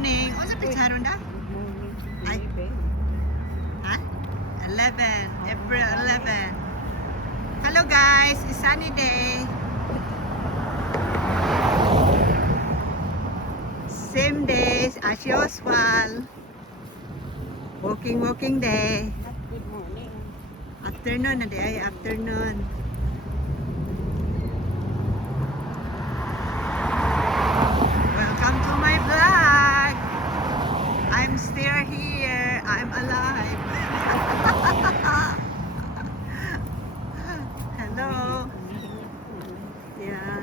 morning. Unsa pitsaron da? Ay. Ha? 11. April 11. Hello guys, it's sunny day. Same days as usual. Walking day. Good morning. Afternoon na day, afternoon. Welcome to my vlog. I'm still here. I'm alive. Hello. Yeah.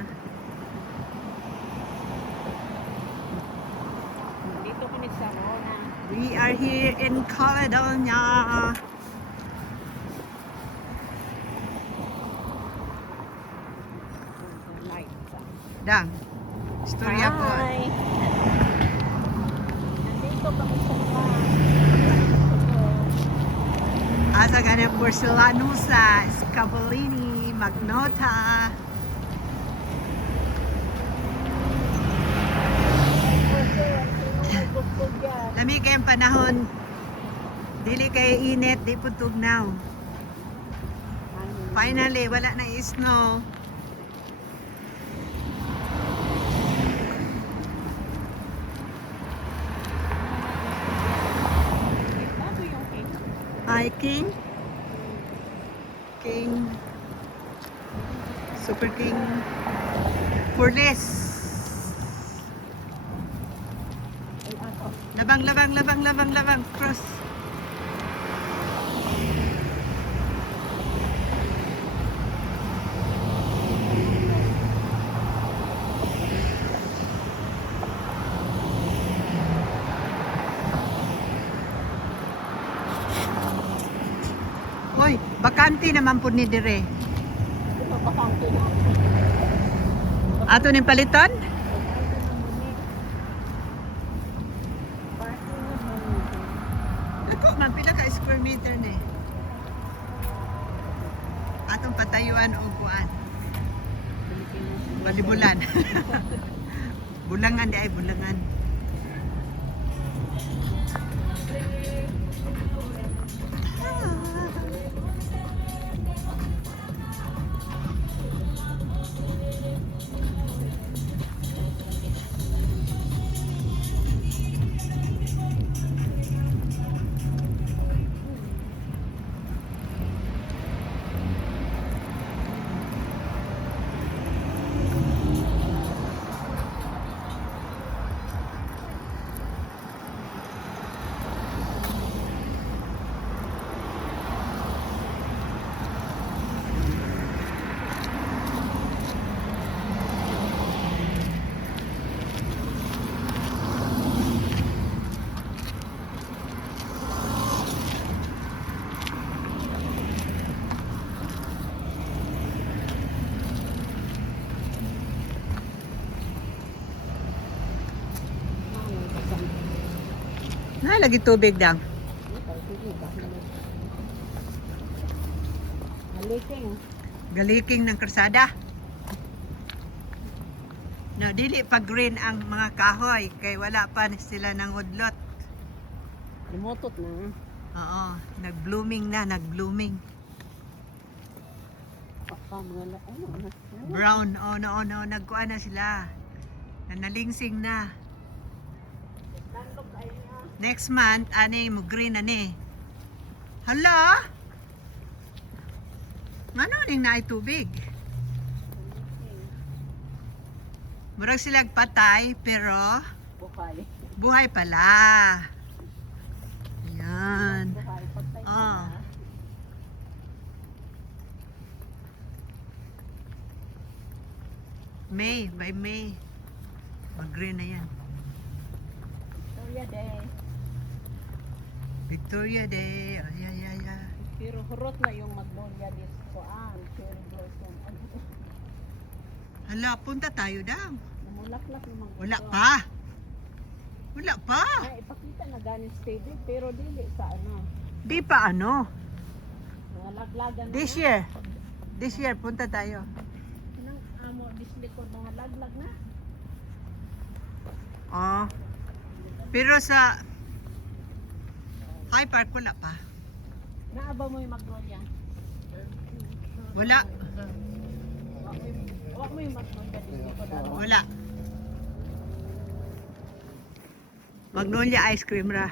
Dito kami sa Rona. We are here in Caledonia. Dang. Istorya po. Hi. Nandito kami sa Rona. Asa ganang Porcelanusa, Scavolini, Magnota. Lamig kayong panahon. Dili kay init, di po tugnaw. Finally, wala na snow. Bago yung cake. Hiking. King. Super King. Furless. Labang. Cross. Oy, bakante naman po ni dire. Ito bakante na. Ato ni paliton? Ako man pila ka square meter ni. Atong patayuan o kuan. Balibulan. Bulangan di ay bulangan. Na lagi tubig dang. Haliking. Galiking ng karsada. No, dili pa green ang mga kahoy kay wala pa sila ng udlot. Lumutot na. Oo, nag-blooming. Baka mga ano na. Brown, no, nagkuha na sila. Nalingsing na. Tandok ay nga. Next month, ani mo green ani. Hala? Ngano ning naay tubig? Murag sila patay pero Bukay. buhay pala. Ayan. Bukay. Patay Ah. na. By May. Mag-green na yan. Victoria Day. Victoria Day. Ay. Pero hurot na yung magnolia this kuan. Cherry blossom. Hala, punta tayo daw. Namulaklak yung mga Wala ito. pa. Wala pa. Ay, ipakita na ganin steady pero dili sa ano. Di pa ano. Mga laglagan na. This year. This year, punta tayo. Nang amo dislikod mga laglag na. Oh. Pero sa High Park wala pa. Naaba mo yung magnolia. Wala. Huwag mo yung magnolia dito daro. Wala. Magnolia ice cream ra.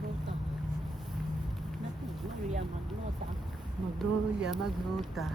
Magnota. Naku, Maria Magnota. Magnolia, Magnota.